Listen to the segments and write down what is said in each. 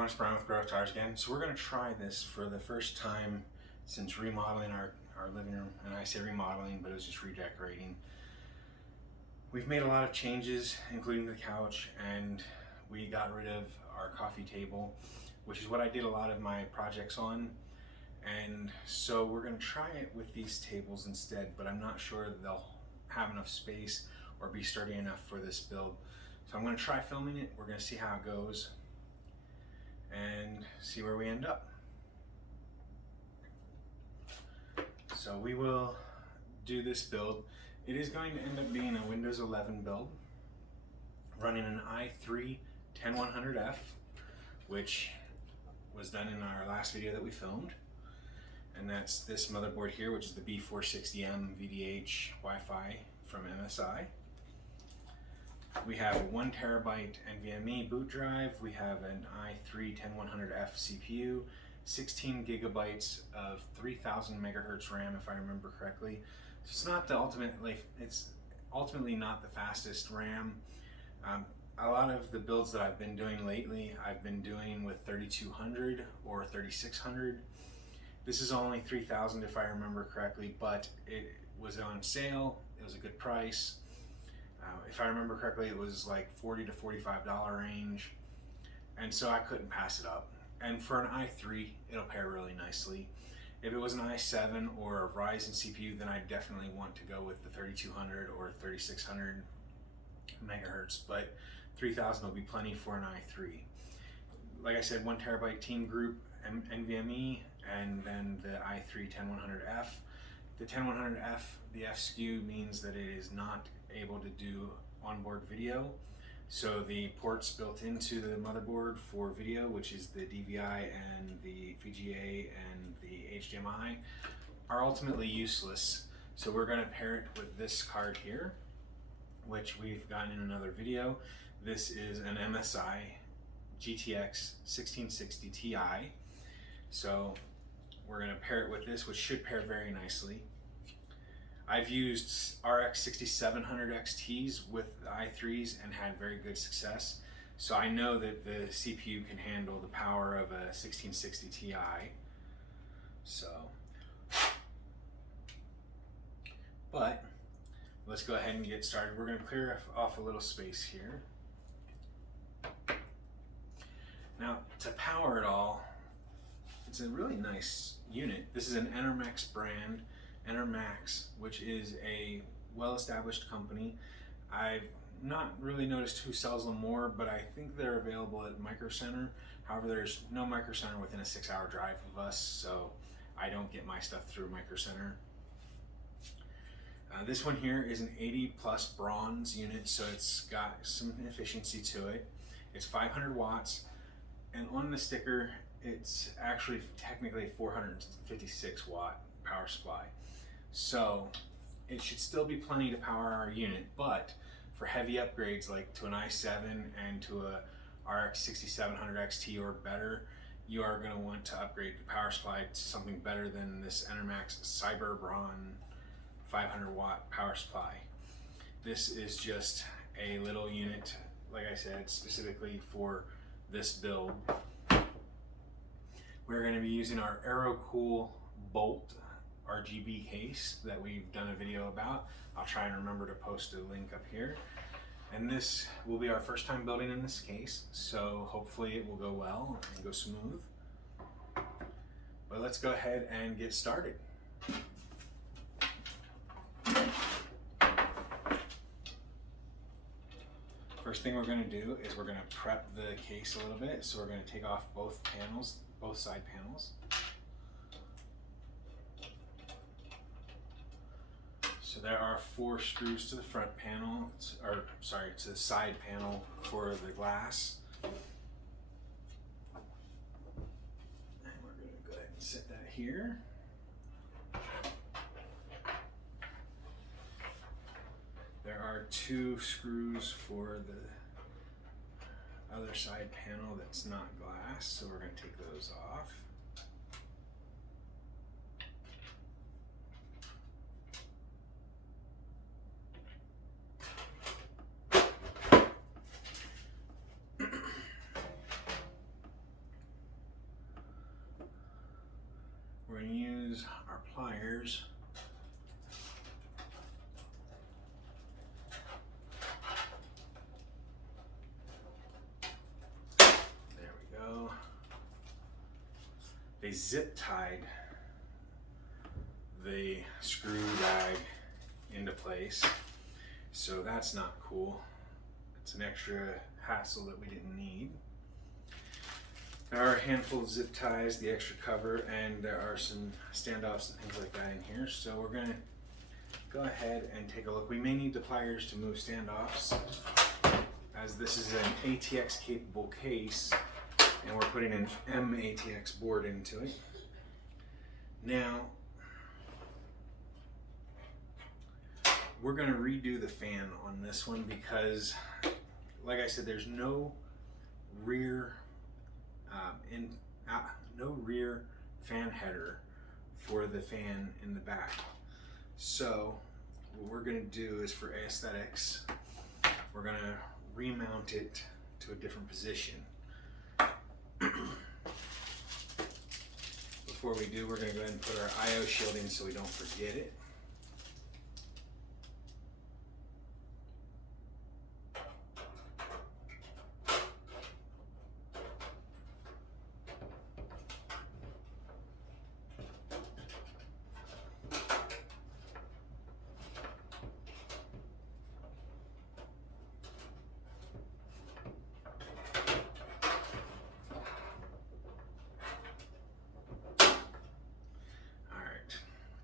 everyone, it's Brian with GreyWolf Tires again. So we're going to try this for the first time since remodeling our living room. And I say remodeling, but it was just redecorating. We've made a lot of changes, including the couch, and we got rid of our coffee table, which is what I did a lot of my projects on. And so we're going to try it with these tables instead, but I'm not sure that they'll have enough space or be sturdy enough for this build. So I'm going to try filming it. We're going to see how it goes and see where we end up. So we will do this build. It is going to end up being a Windows 11 build running an i3 10100F, which was done in our last video that we filmed. And that's this motherboard here, which is the B460M VDH Wi-Fi from MSI. We have a 1 terabyte NVMe boot drive. We have an i3 10100F CPU, 16 gigabytes of 3000 megahertz RAM, if I remember correctly. So it's not the ultimate, it's ultimately not the fastest RAM. A lot of the builds that I've been doing lately, I've been doing with 3200 or 3600. This is only 3000 if I remember correctly, but it was on sale. It was a good price. If I remember correctly, it was like $40 to $45 range, and so I couldn't pass it up. And for an i3, it'll pair really nicely. If it was an i7 or a Ryzen CPU, then I definitely want to go with the 3200 or 3600 megahertz, but 3000 will be plenty for an i3. Like I said, 1 terabyte team group NVMe, and then the i3 10100F. The 10100F, the F SKU means that it is not able to do onboard video. So the ports built into the motherboard for video, which is the DVI and the VGA and the HDMI, are ultimately useless. So we're going to pair it with this card here, which we've gotten in another video. This is an MSI GTX 1660 Ti. So we're going to pair it with this, which should pair very nicely. I've used RX 6700 XTs with the i3s and had very good success. So I know that the CPU can handle the power of a 1660 Ti. So, but let's go ahead and get started. We're going to clear off a little space here. Now, to power it all, it's a really nice unit. This is an Enermax brand, Enermax, which is a well-established company. I've not really noticed who sells them more, but I think they're available at Micro Center. However, there's no Micro Center within a 6-hour drive of us, so I don't get my stuff through Micro Center. This one here is an 80 plus bronze unit, so it's got some efficiency to it. It's 500 watts, and on the sticker, it's actually technically a 456 watt power supply. So it should still be plenty to power our unit, but for heavy upgrades like to an i7 and to a RX 6700 XT or better, you are going to want to upgrade the power supply to something better than this Enermax Cyberbron 500 watt power supply. This is just a little unit, like I said, specifically for this build. We're going to be using our AeroCool Bolt RGB case that we've done a video about. I'll try and remember to post a link up here. And this will be our first time building in this case, so hopefully it will go well and go smooth. But let's go ahead and get started. First thing we're going to do is we're going to prep the case a little bit. So we're going to take off both panels, both side panels. So there are 4 screws to the front panel, or sorry, to the side panel for the glass. And we're going to go ahead and set that here. There are 2 screws for the other side panel that's not glass, so we're going to take those off. pliers. There we go. They zip tied the screw bag into place, so that's not cool. It's an extra hassle that we didn't need. There are a handful of zip ties, the extra cover, and there are some standoffs and things like that in here. So we're gonna go ahead and take a look. We may need the pliers to move standoffs, as this is an ATX capable case and we're putting an M-ATX board into it. Now, we're gonna redo the fan on this one because, like I said, there's no rear no rear fan header for the fan in the back. So what we're gonna do is, for aesthetics, we're gonna remount it to a different position. Before we do, we're gonna go ahead and put our IO shield in so we don't forget it.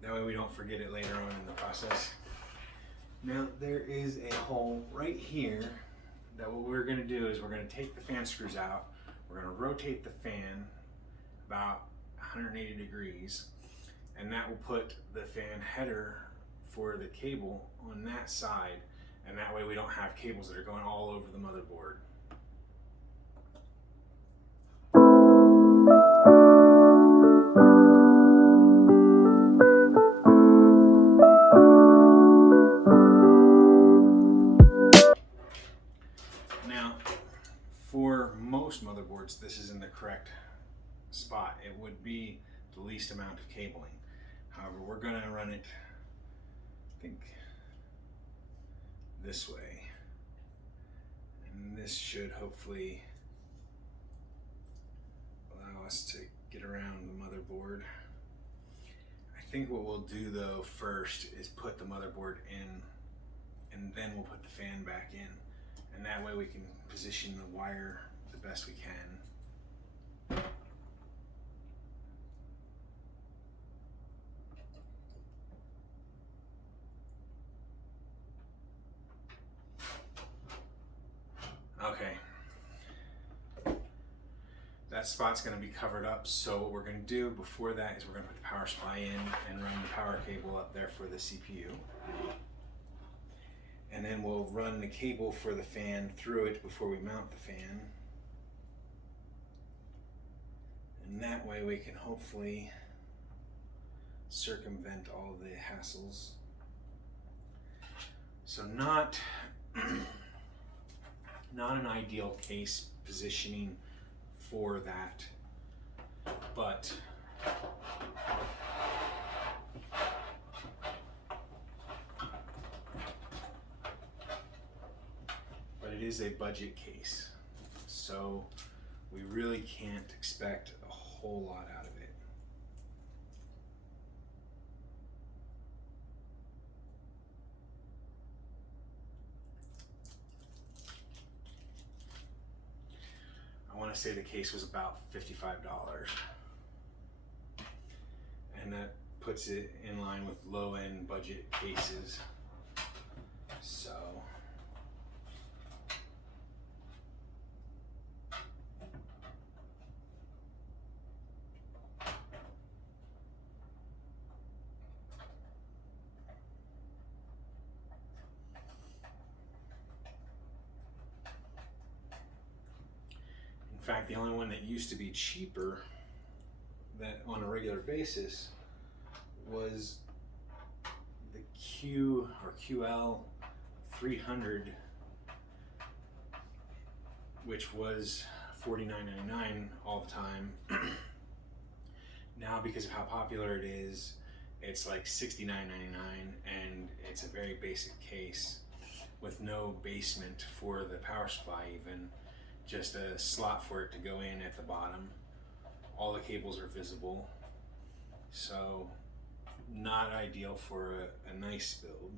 That way we don't forget it later on in the process. Now there is a hole right here that what we're going to do is we're going to take the fan screws out. We're going to rotate the fan about 180 degrees, and that will put the fan header for the cable on that side, and that way we don't have cables that are going all over the motherboard. For most motherboards, this is in the correct spot. It would be the least amount of cabling. However, we're going to run it, I think, this way. And this should hopefully allow us to get around the motherboard. I think what we'll do though first is put the motherboard in, and then we'll put the fan back in. And that way we can position the wire the best we can. Okay. That spot's going to be covered up, so what we're going to do before that is we're going to put the power supply in and run the power cable up there for the CPU. And then we'll run the cable for the fan through it before we mount the fan. And that way we can hopefully circumvent all the hassles. So not an ideal case positioning for that, but it is a budget case, so we really can't expect a whole lot out of it. I want to say the case was about $55, and that puts it in line with low-end budget cases. So in fact, the only one that used to be cheaper that on a regular basis was the Q or QL 300, which was $49.99 all the time. Now, because of how popular it is, It's like $69.99, and it's a very basic case with no basement for the power supply, even just a slot for it to go in at the bottom. All the cables are visible, so not ideal for a nice build,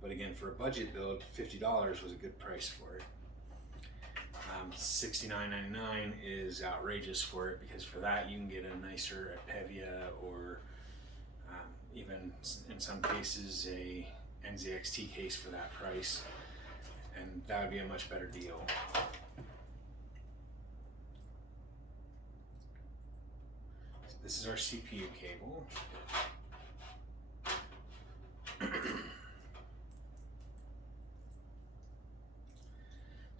but again, for a budget build, $50 was a good price for it. $69.99 is outrageous for it, because for that you can get a nicer Pevia, or even in some cases a NZXT case for that price, and that would be a much better deal. This is our CPU cable.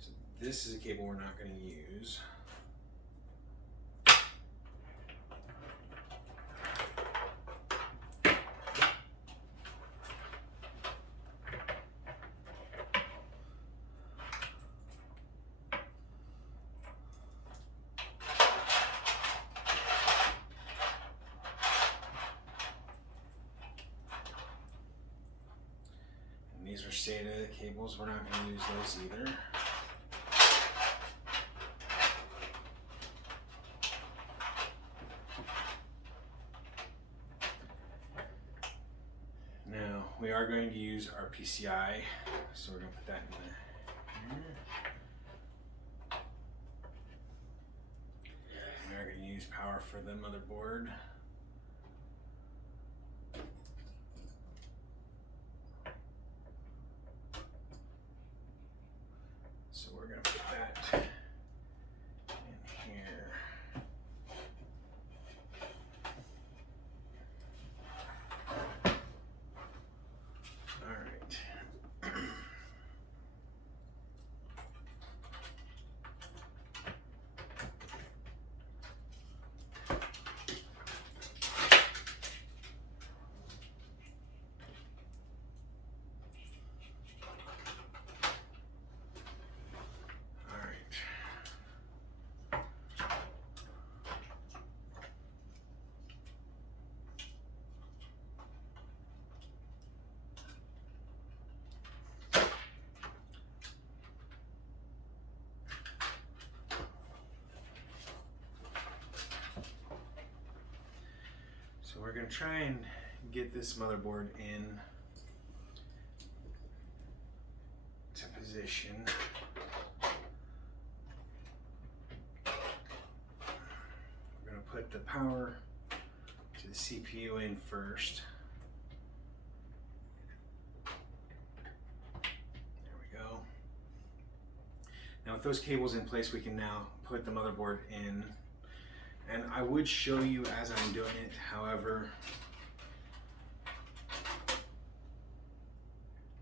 So this is a cable we're not going to use. These are SATA cables, we're not going to use those either. Now, we are going to use our PCI, so we're going to put that in here. We are going to use power for the motherboard. So we're going to put that in here. All right. So we're going to try and get this motherboard in to position. We're going to put the power to the CPU in first. There we go. Now with those cables in place, we can now put the motherboard in. And I would show you as I'm doing it, however,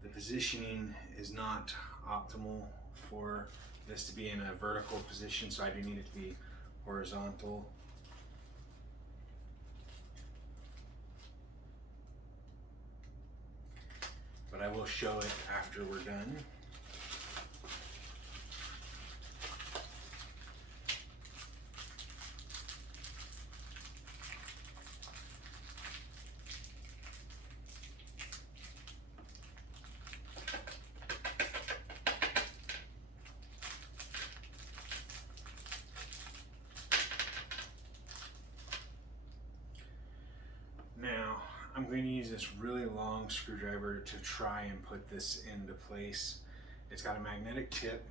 the positioning is not optimal for this to be in a vertical position, so I do need it to be horizontal. But I will show it after we're done. Now, I'm going to use this really long screwdriver to try and put this into place. It's got a magnetic tip.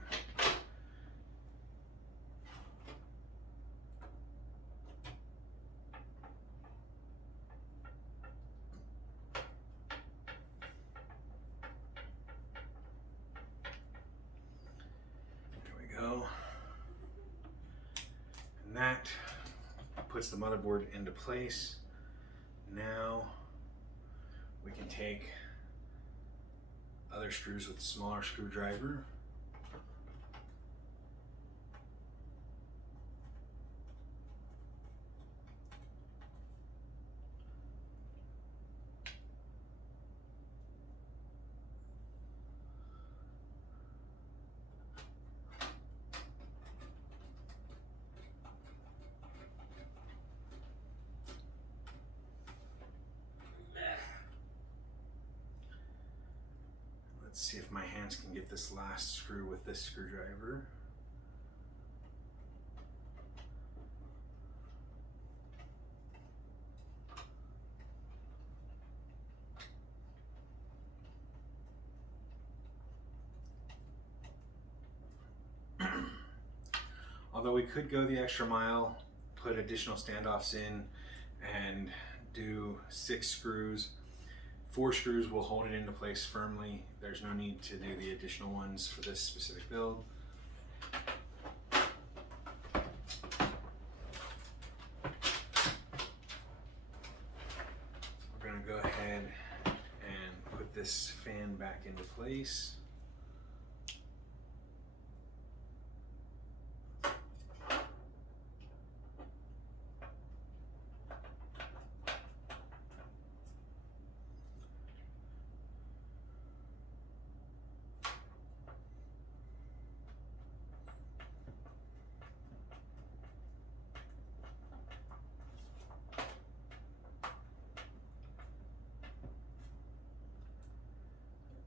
There we go. And that puts the motherboard into place. Now we can take other screws with a smaller screwdriver. Let's see if my hands can get this last screw with this screwdriver. Although we could go the extra mile, put additional standoffs in and do 6 screws. 4 screws will hold it into place firmly. There's no need to do the additional ones for this specific build. We're going to go ahead and put this fan back into place.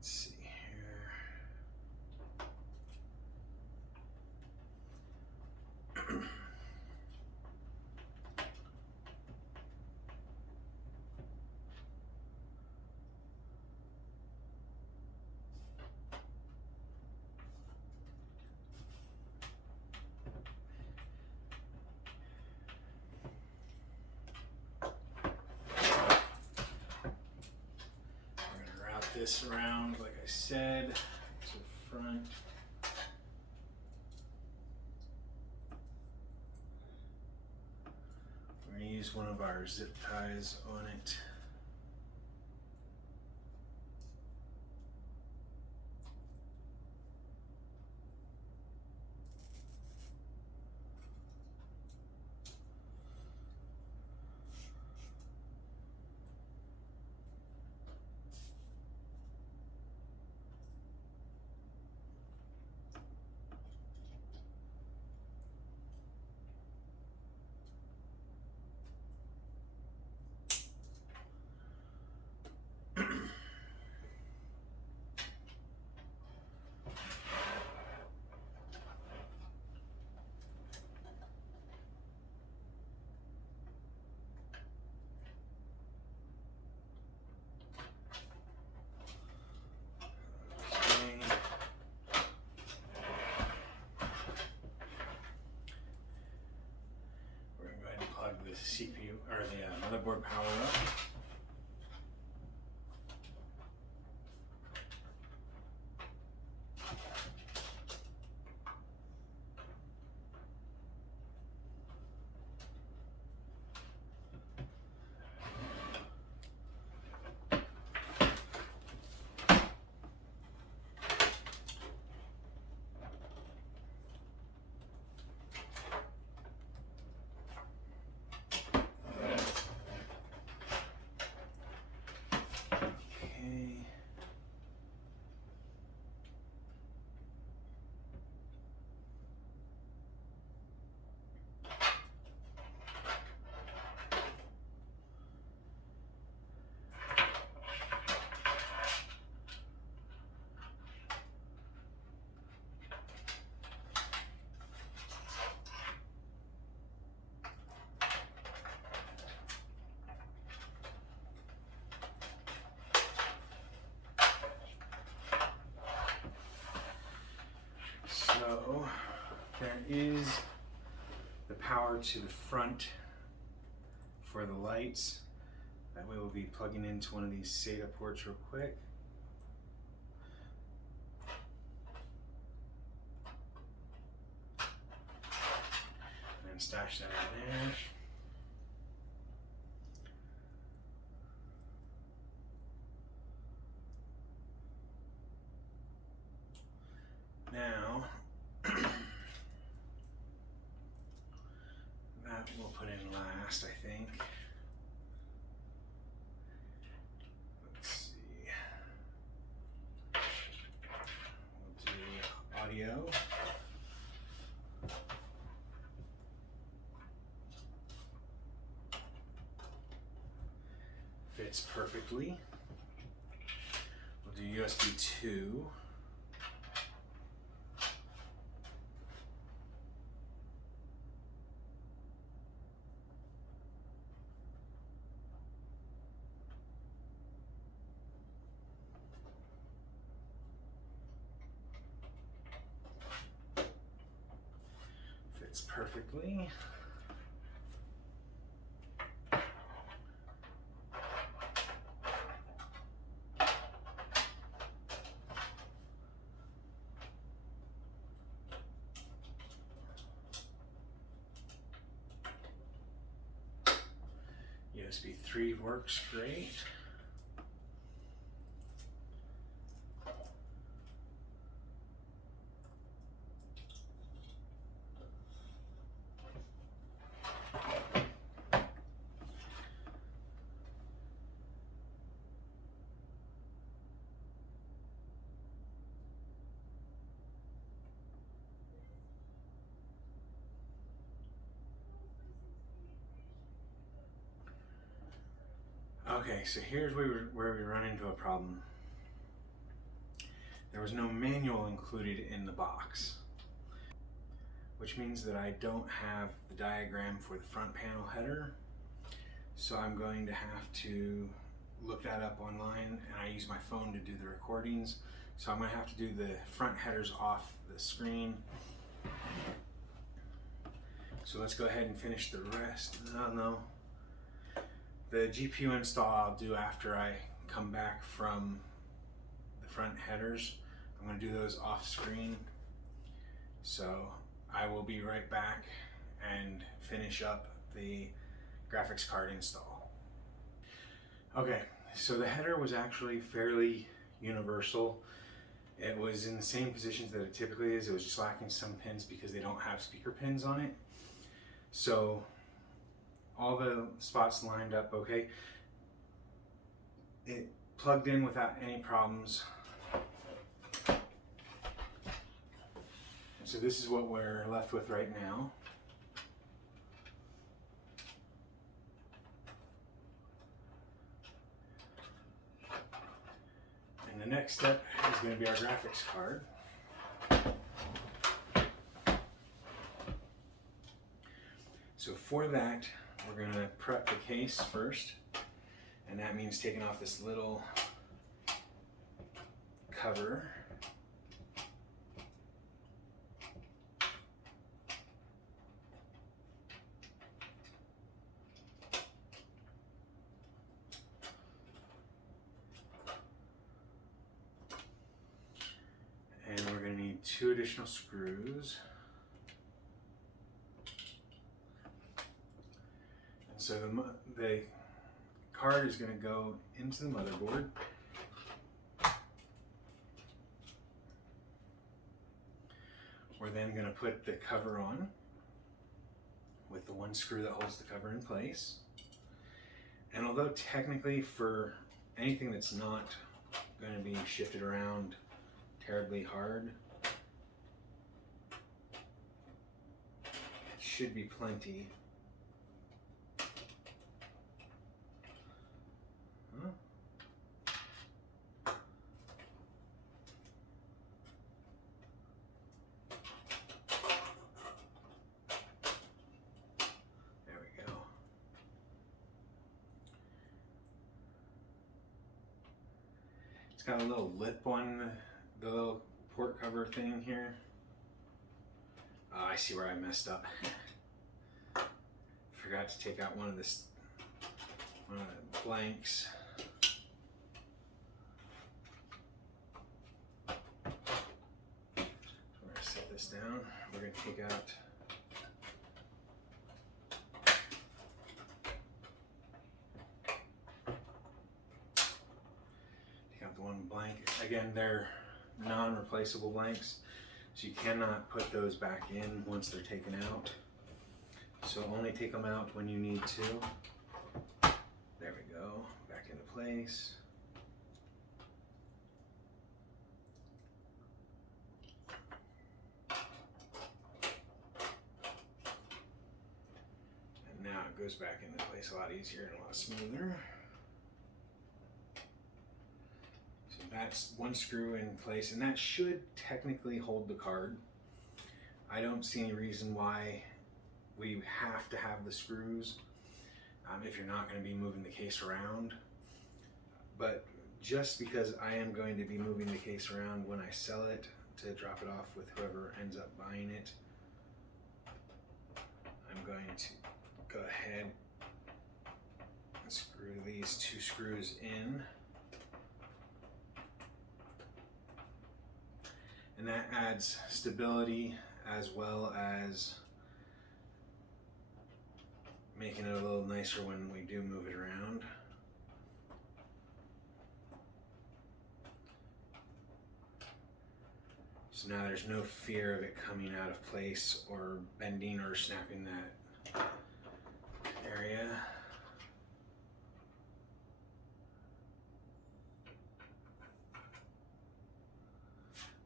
Let's see here. This around, like I said, to the front. We're going to use one of our zip ties on it. The CPU or the motherboard power up. So there is the power to the front for the lights. That way we'll be plugging into one of these SATA ports real quick. And stash that in there. Now, that we'll put in last, I think. Let's see. We'll do audio. Fits perfectly. We'll do USB 2. Fits perfectly. USB 3 works great. Okay, so here's where we run into a problem. There was no manual included in the box, which means that I don't have the diagram for the front panel header. So I'm going to have to look that up online, and I use my phone to do the recordings. So I'm going to have to do the front headers off the screen. So let's go ahead and finish the rest. No. The GPU install I'll do after I come back from the front headers. I'm going to do those off screen. So I will be right back and finish up the graphics card install. Okay, so the header was actually fairly universal. It was in the same positions that it typically is. It was just lacking some pins because they don't have speaker pins on it. So all the spots lined up okay. It plugged in without any problems. So this is what we're left with right now. And the next step is going to be our graphics card. So for that, we're going to prep the case first, and that means taking off this little cover. And we're going to need 2 additional screws. So the card is going to go into the motherboard. We're then going to put the cover on with the 1 screw that holds the cover in place. And although technically for anything that's not going to be shifted around terribly hard, it should be plenty. Got a little lip on the little port cover thing here. Oh, I see where I messed up. Forgot to take out one of the blanks. So we're gonna set this down. We're gonna take out the 1 blank. Again, they're non-replaceable blanks, so you cannot put those back in once they're taken out. So only take them out when you need to. There we go, back into place. And now it goes back into place a lot easier and a lot smoother. That that's one screw in place, and that should technically hold the card. I don't see any reason why we have to have the screws if you're not going to be moving the case around. But just because I am going to be moving the case around when I sell it to drop it off with whoever ends up buying it, I'm going to go ahead and screw these two screws in. And that adds stability as well as making it a little nicer when we do move it around. So now there's no fear of it coming out of place or bending or snapping that area.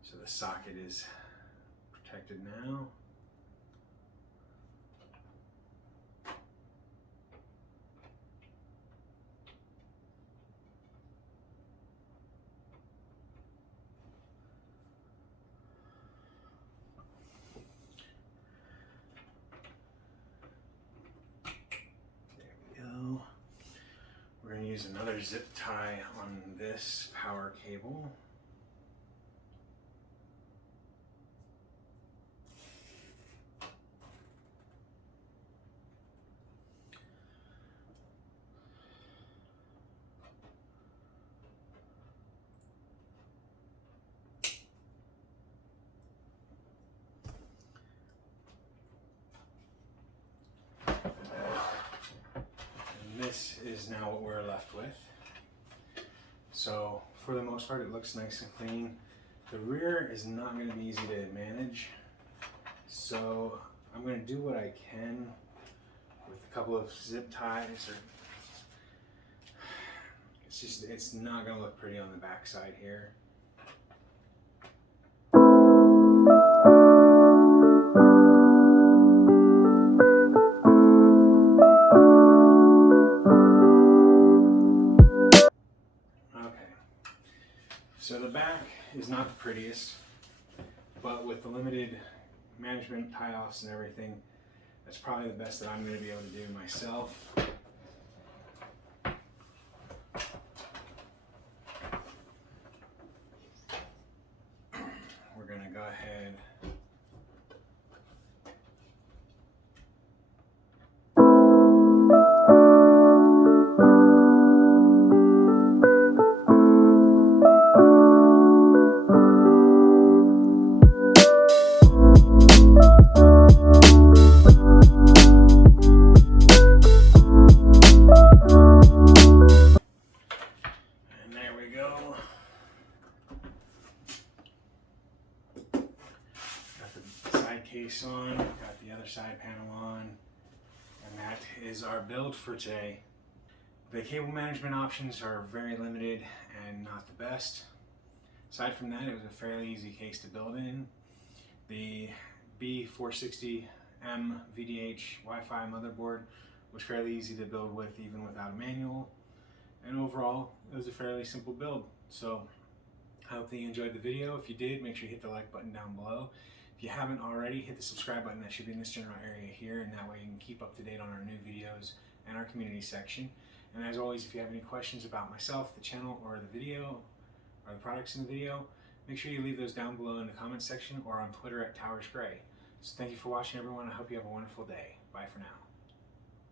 So the socket is protected now. We're going to use another zip tie on this power cable. This is now what we're left with. So for the most part it looks nice and clean. The rear is not going to be easy to manage, so I'm going to do what I can with a couple of zip ties. It's not going to look pretty on the back side here. So the back is not the prettiest, but with the limited management tie-offs and everything, that's probably the best that I'm going to be able to do myself. We're going to go ahead . Case on, got the other side panel on, and that is our build for today. The cable management options are very limited and not the best. Aside from that, it was a fairly easy case to build in. The B460M VDH Wi-Fi motherboard was fairly easy to build with even without a manual, and overall it was a fairly simple build. So I hope that you enjoyed the video. If you did, make sure you hit the like button down below. If you haven't already, hit the subscribe button that should be in this general area here, and that way you can keep up to date on our new videos and our community section. And as always, if you have any questions about myself, the channel, or the video, or the products in the video, make sure you leave those down below in the comments section or on Twitter at TowersGrey. So thank you for watching, everyone. I hope you have a wonderful day. Bye for now.